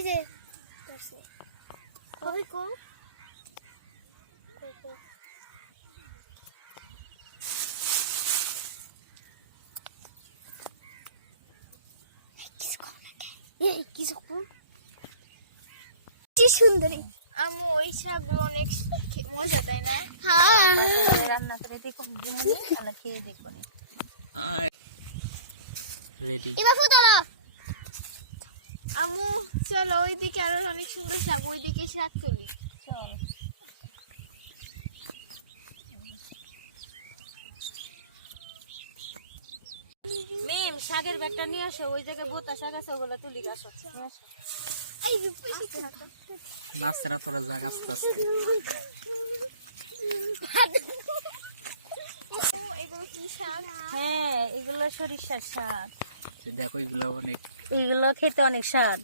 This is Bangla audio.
এই যে কবি কো কি সুন্দরী আম্মু ওই শাকগুলো অনেক মজা তাই না? হ্যাঁ রান্না করে দেখো দিমনি আমরা খেয়ে দেখব নি এবার ফুটলো আম্মু চলো ওইদিকে আরো অনেক সুন্দর শাক ওইদিকে শাক তুলি চল মিম শাকের ব্যাগটা নিয়ে আসো ওই জায়গায় বোতা শাক আছে ওগুলো তুলি গাছ নিয়ে আসো এই যে পিছে নাচরা তোরা জায়গা আস্তে আস্তে এগুলো কি শাক? হ্যাঁ এগুলো সরিষার শাক দেখো এগুলো অনেক এগুলো খেতে অনেক স্বাদ